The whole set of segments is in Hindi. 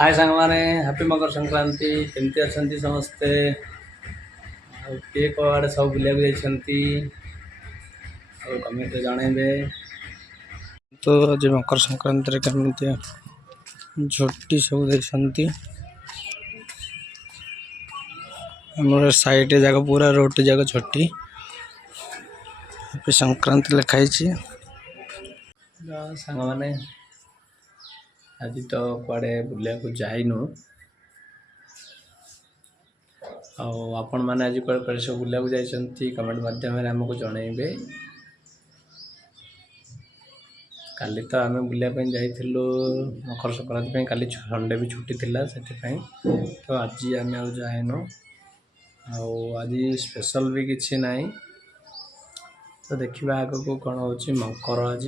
हाय सांग माने हैप्पी मकर संक्रांति केमती अच्छा समस्ते किए कड़े सब बुला कमेंट जनइबे। तो आज मकर संक्रांति केमती झोटी सब देती आम साइड जगह पूरा रोड जगह झोटी हैप्पी संक्रांति लिखाई सांग माने आज तो कुआडे बुलिया को जाइनु आपण मैंने आज कुआडे सब बुलिया को जाइछंती कमेंट माध्यम आमको जनइबे। काली तो आम बुलिया जाइलु मकर संक्रांति काली संडे भी छुट्टी थिला से तो आज आम जाइनु आज स्पेशल भी किसी ना तो देखा आग को कौन हो मकर आज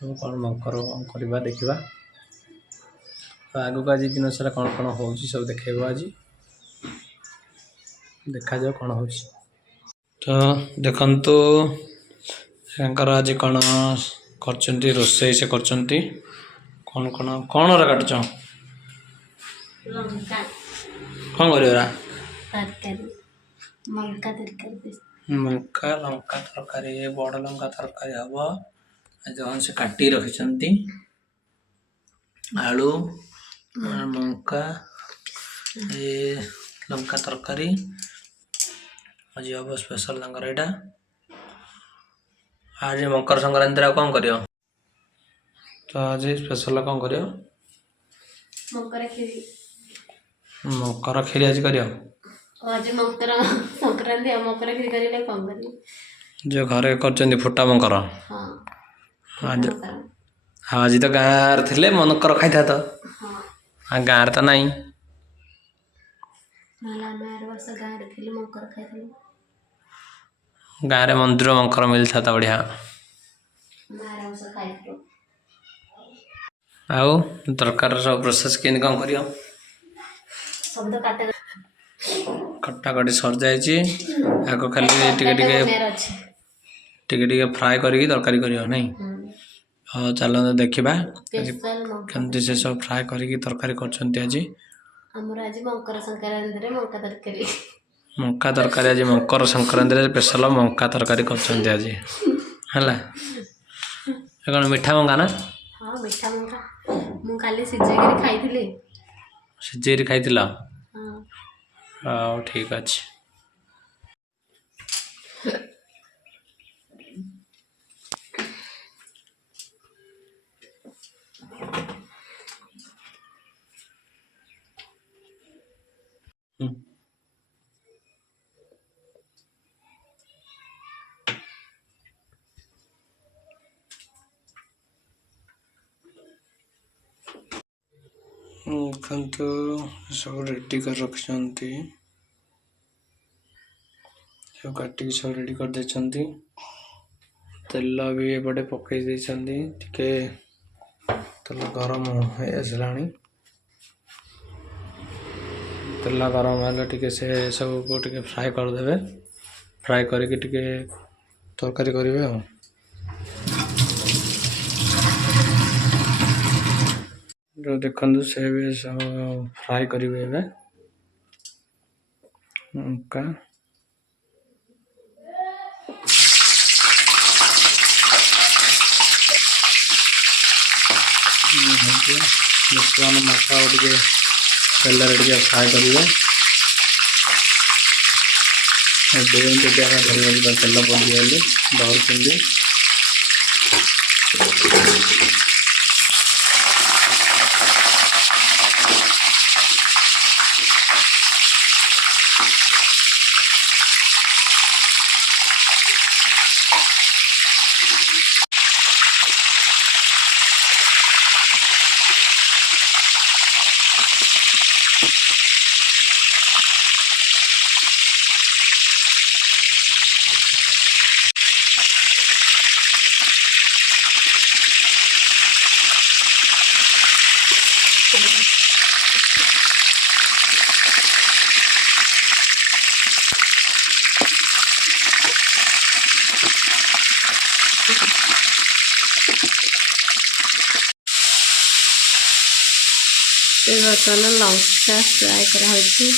तो कौन मकर करवा देखा तो आग को आज दिन सारा कौन कौन हो सब देखेब आज देखा जाओ कौन हो तो देखंतु आज कौन कर रोसे से कर कौन कौन कौन रा काटुच कौन कर मक्का लंका तरकारी बड़ लंका तरकारी हम आज से काटी रखी आलू मक्का ये लंका तरकारी आज हम स्पेशल यहाँ आज मकर संक्रांति कौन कर तो आज स्पेशल कौन कर मकर खीरी आज कर आज मकर संक्रांति मकर खीरी करिले कौन करी जो घरे कर फुटा मकर हां आज आज तो गाँव थे मनकर खाई था तो हां गाँव तो नहीं नाला मेरे वर्ष गाँव रे थिले मकर खाइथिले गाँव रे मंदिर मकर मिलता था बढ़िया मेरे वर्ष खाइथिलो आउ तरकार सब प्रोसेस के कौन कर सब तो काटे कटाकटी सर जाइए आग खाली टिके फ्राए करके तरकारी कर नहीं हाँ चलो देखा कमी से सब फ्राए करके तरकारी कर मकर संक्रांति मक्का तरकारी आज मकर संक्रांति स्पेशल मक्का तरकारी कर आज है कौन मीठा मंगा ना हाँ मीठा मंगा मु खाली सिजेगिरी खाइथिले सिजेरी खाई हां ठीक अच्छे तो सब रेडी कर रखी सब काटिक सब रेडी कर देछंती तेल भी एपटे पकई देछंती टिके तेल गरम हो आसलानी तेल गरम है टिके से सब को टिके फ्राए करदे फ्राए करके टिके तरकारी करेंगे जो देखु से सब फ्राए करेंगे मक्का मक्का टे तेल टे फ्राए करेंगे तेल पड़े धरती ବର୍ତ୍ତମାନ ଲଙ୍କା ଫ୍ରାଏ କରାହେଉଛି।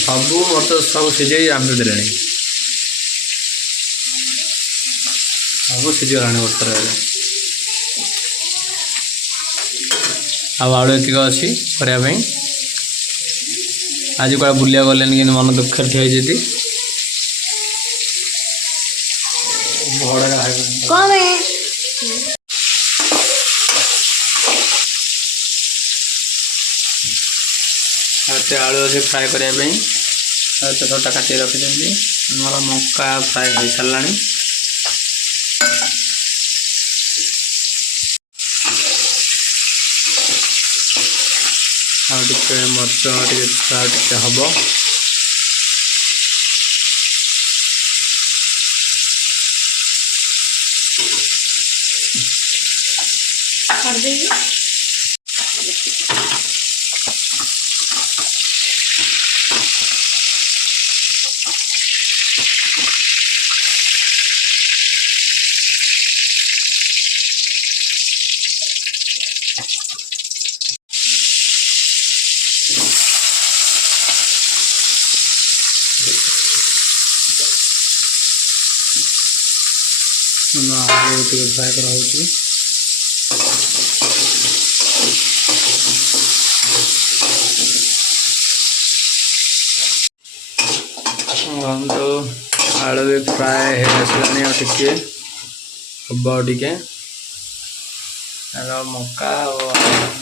ସବୁ ମତେ ସବୁ ସିଝେଇ ଆମେ ଦେଲେଣି, ସବୁ ସିଝିଗଲାଣି ବର୍ତ୍ତମାନ। ଆଉ ଆଳୁ ଏତିକି ଅଛି କରିବା ପାଇଁ। ଆଜି କୁଆଡ଼େ ବୁଲିବାକୁ ଗଲେନି କିନ୍ତୁ ମନ ଦୁଃଖରେ ଠିଆ ହେଇଛି। ଏତେ ଆଳୁ ଅଛି ଫ୍ରାଏ କରିବା ପାଇଁ। ଏତେ ଛୋଟା କାଟି ରଖିଛନ୍ତି। ଆମର ମକା ଫ୍ରାଏ ହେଇସାରିଲାଣି। ଆଉ ଟିକେ ମରିଚ ଟିକେ ଫ୍ରାଏ ଟିକେ ହବ। ଆଳୁ ଟିକେ ଫ୍ରାଏ କରାହେଉଛି। ଆଳୁ ବି ଫ୍ରାଏ ହେଇ ଆସିଲାଣି, ଆଉ ଟିକେ ହବ। ଟିକେ ମକା ଆଉ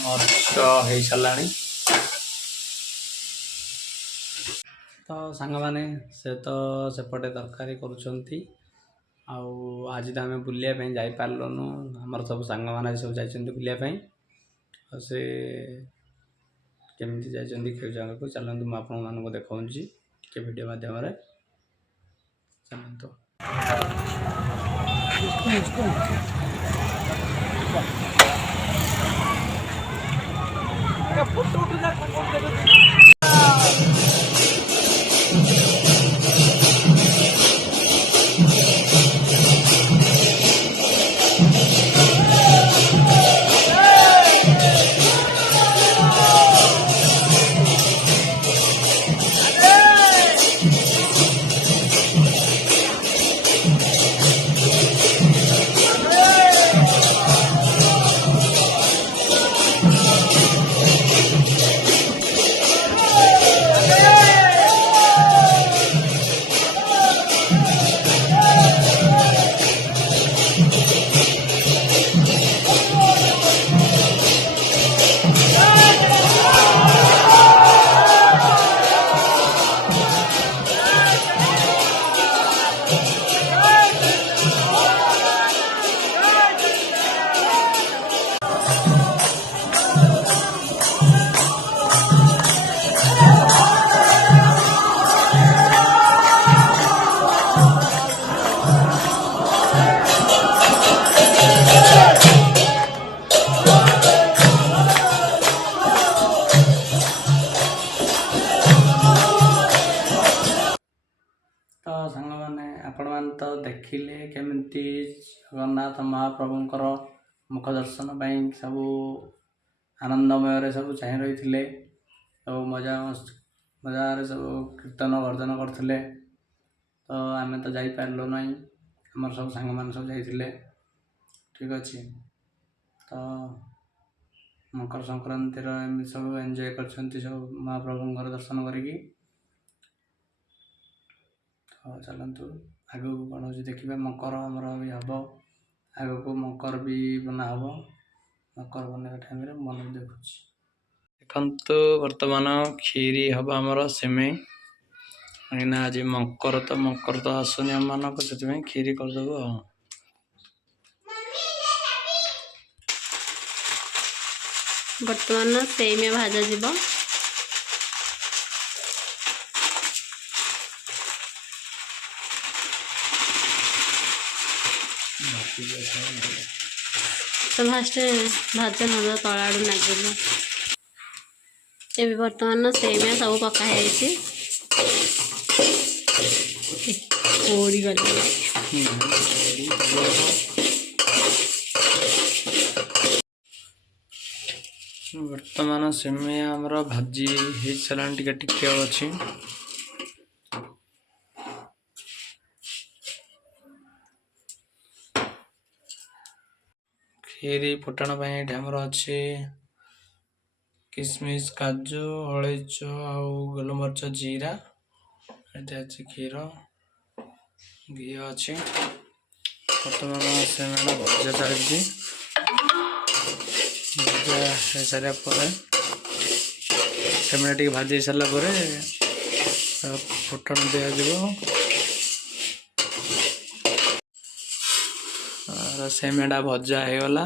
ମରିଚ ହେଇସାରିଲାଣି। ତ ସାଙ୍ଗମାନେ ସେ ତ ସେପଟେ ତରକାରୀ କରୁଛନ୍ତି। ଆଉ ଆଜି ତ ଆମେ ବୁଲିବା ପାଇଁ ଯାଇପାରିଲୁନୁ। ଆମର ସବୁ ସାଙ୍ଗମାନେ ସବୁ ଯାଇଛନ୍ତି ବୁଲିବା ପାଇଁ। ଆଉ ସେ କେମିତି ଯାଇଛନ୍ତି କେଉଁ ଜାଗାକୁ ଚାଲନ୍ତୁ ମୁଁ ଆପଣମାନଙ୍କୁ ଦେଖାଉଛି ଟିକେ ଭିଡ଼ିଓ ମାଧ୍ୟମରେ। ଚାଲନ୍ତୁ। ତ ସାଙ୍ଗମାନେ ଆପଣମାନେ ତ ଦେଖିଲେ କେମିତି ଜଗନ୍ନାଥ ମହାପ୍ରଭୁଙ୍କର ମୁଖ ଦର୍ଶନ ପାଇଁ ସବୁ ଆନନ୍ଦମୟରେ ସବୁ ଚାହିଁ ରହିଥିଲେ। ସବୁ ମଜାରେ ସବୁ କୀର୍ତ୍ତନ ବର୍ଜନ କରୁଥିଲେ। ତ ଆମେ ତ ଯାଇପାରିଲୁ ନାହିଁ, ଆମର ସବୁ ସାଙ୍ଗମାନେ ସବୁ ଯାଇଥିଲେ। ଠିକ୍ ଅଛି। ତ ମକର ସଂକ୍ରାନ୍ତିର ଏମିତି ସବୁ ଏନ୍ଜୟ କରିଛନ୍ତି ସବୁ ମହାପ୍ରଭୁଙ୍କର ଦର୍ଶନ କରିକି। ତ ଚାଲନ୍ତୁ ଆଗକୁ କ'ଣ ହେଉଛି ଦେଖିବା। ମକର ଆମର ବି ହେବ, ଆଗକୁ ମକର ବି ବନା ହେବ। ମକର ବନେଇବା ଟାଇମ୍ରେ ମନେ ଦେଖୁଛି। ଦେଖନ୍ତୁ ବର୍ତ୍ତମାନ କ୍ଷୀରି ହେବ ଆମର ସିମେଇ। କାହିଁକିନା ଆଜି ମକର ତ ଆସୁନି ଆମମାନଙ୍କୁ, ସେଥିପାଇଁ କ୍ଷୀରି କରିଦେବୁ ଆଉ। ବର୍ତ୍ତମାନ ସେମିଆ ଭାଜାଯିବ। तो फास्ट भाज न तला आड़ू लगे ए बर्तमान सेमिया सब पकाई पोड़ी गले बर्तमान सेमिया आमर भाजी हो सारा टिके टिके अच्छी खीरी फुटाण आमर अच्छे किसमिस काजू हलैच गोलमरच जीरा अच्छे क्षीर घी अच्छे बर्तमान सेमेला भजा चलती भजा हो सारा सेमेला टी भाजी सारापर फुटण दिज्व सेमेटा भजा हो गला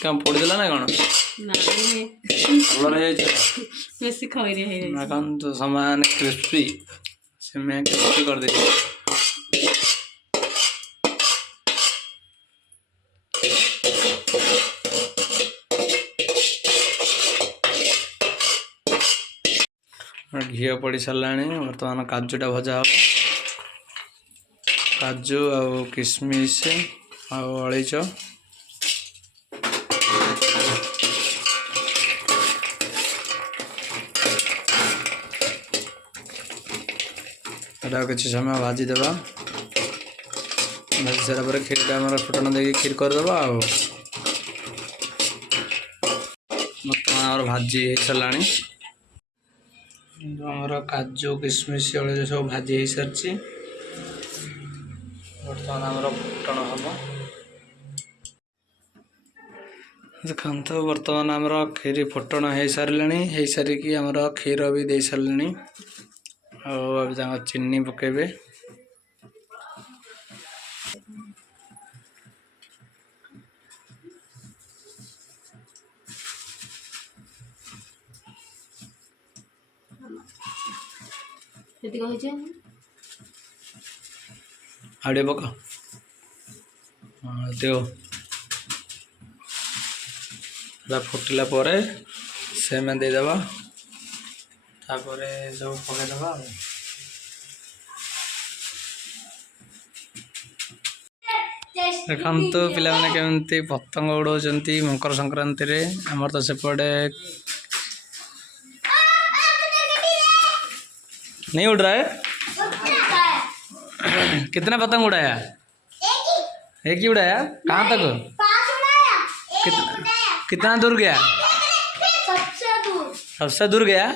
क्या पोड़देला ना कौन बेसी खैरिया है तो समान क्रिस्पी सेमे क्रिस्पी कर दे घी पड़ सारा बर्तमान काजूटा भजा हम काजू आ किसमिस आलैच किसी समय भाजीदे भाजी सारापर क्षीरटा आम फुटन दे क्षीर करदे बर्तमान भाजी हो सारा आमर काजू किसमिस सब भाजी हो सारी बर्तमान आमर फुटण हम देखा बर्तमान आमर क्षीरी फुटण हो सारे हो सारिकी आमर क्षीर भी दे सारे और चीनी पकेबे आड़े पका देव फुटिला सेमे देदेबा तापर सब पकईदबा देखा पिला मैंने केमती पतंग उड़ाउंट मकर संक्रांति रे आमर तो सेपटे नहीं उड़ रहा है कितना पतंग उड़ाया एक ही उड़ाया कहाँ तक कितना दूर गया सबसे दूर गया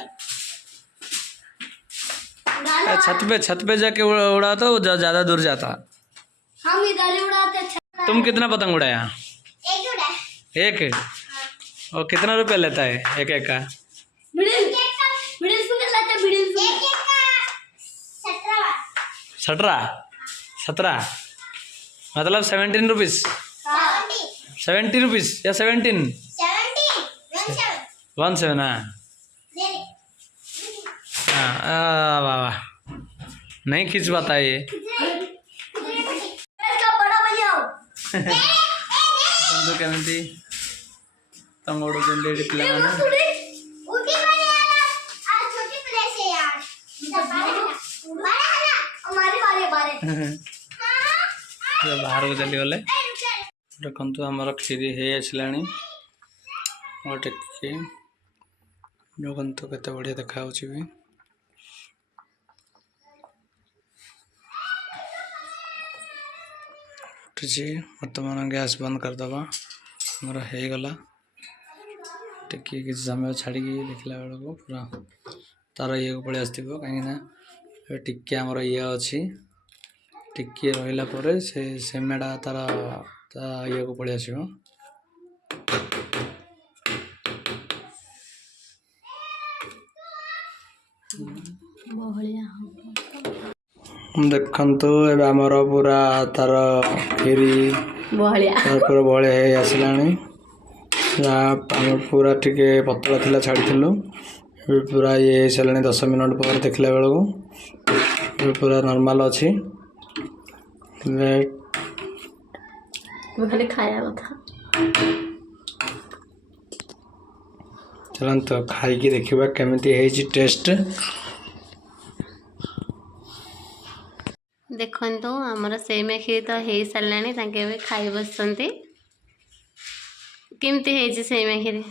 छत पे जाके उड़ा तो ज्यादा दूर जाता हम इधर ही उड़ाते। तुम कितना पतंग उड़ाया एक और कितना रुपया लेता है एक का सत्रह मतलब 17 रुपीज 70 रुपीज या 17 17 हाँ वाह नहीं खींच पाता ये बंधु केमती तंग उड़ाउंट पिला बाहर को चली गले देखु आमर क्षीरी हो आसला गोटे देखु केते बढ़िया देखा भी उठी बर्तमान गैस बंद करदे आमर हो गला टिके किसी समय छाड़ी देखला बेलू पूरा तार ये पलि आसो कहीं टिके आमर ये अच्छी टिके रहा पर से सेमेटा तार ये को पलि आसो देखु एमर पूरा तार खीरी पूरा बड़े आसला पूरा टिके पतला थिला छाड़ी पूरा ये सारे 10 मिनट पर देखला बेलू पूरा नॉर्मल अच्छी ମୁଁ ଖାଲି ଖାଇବା କଥା। ଚାଲନ୍ତୁ ଖାଇକି ଦେଖିବା କେମିତି ହେଇଛି ଟେଷ୍ଟ। ଦେଖନ୍ତୁ ଆମର ସେମିଆ କ୍ଷୀରି ତ ହେଇସାରିଲାଣି, ତାଙ୍କେ ଏବେ ଖାଇ ବସିଛନ୍ତି। କେମିତି ହେଇଛି ସେମିଆ କ୍ଷୀରି?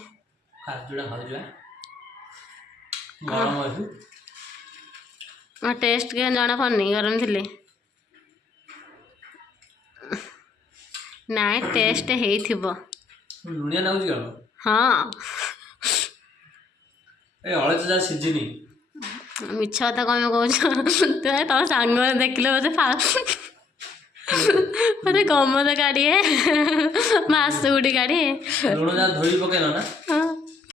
ଟେଷ୍ଟ କେମିତି ଜଣା ପଡ଼ୁନି ଗରମ ଥିଲେ? ନାଇଁ ଟେଷ୍ଟ ହେଇଥିବ। ଲୁଣିଆ ଲାଗୁଛି କଣ? ହଁ ଏ ଅଳେଇଚ ଯା ସିଝିନି। ମିଛ କଥା କଣ କହୁଛ? ତୁ ତମ ସାଙ୍ଗମାନେ ଦେଖିଲେ ମତେ ଗମତ କାଢ଼ିଏ, ମାସ ଉଠି କାଢ଼ିଏ। ଲୁଣ ଯା ଧୋଇ ପକେଇଲ ନା?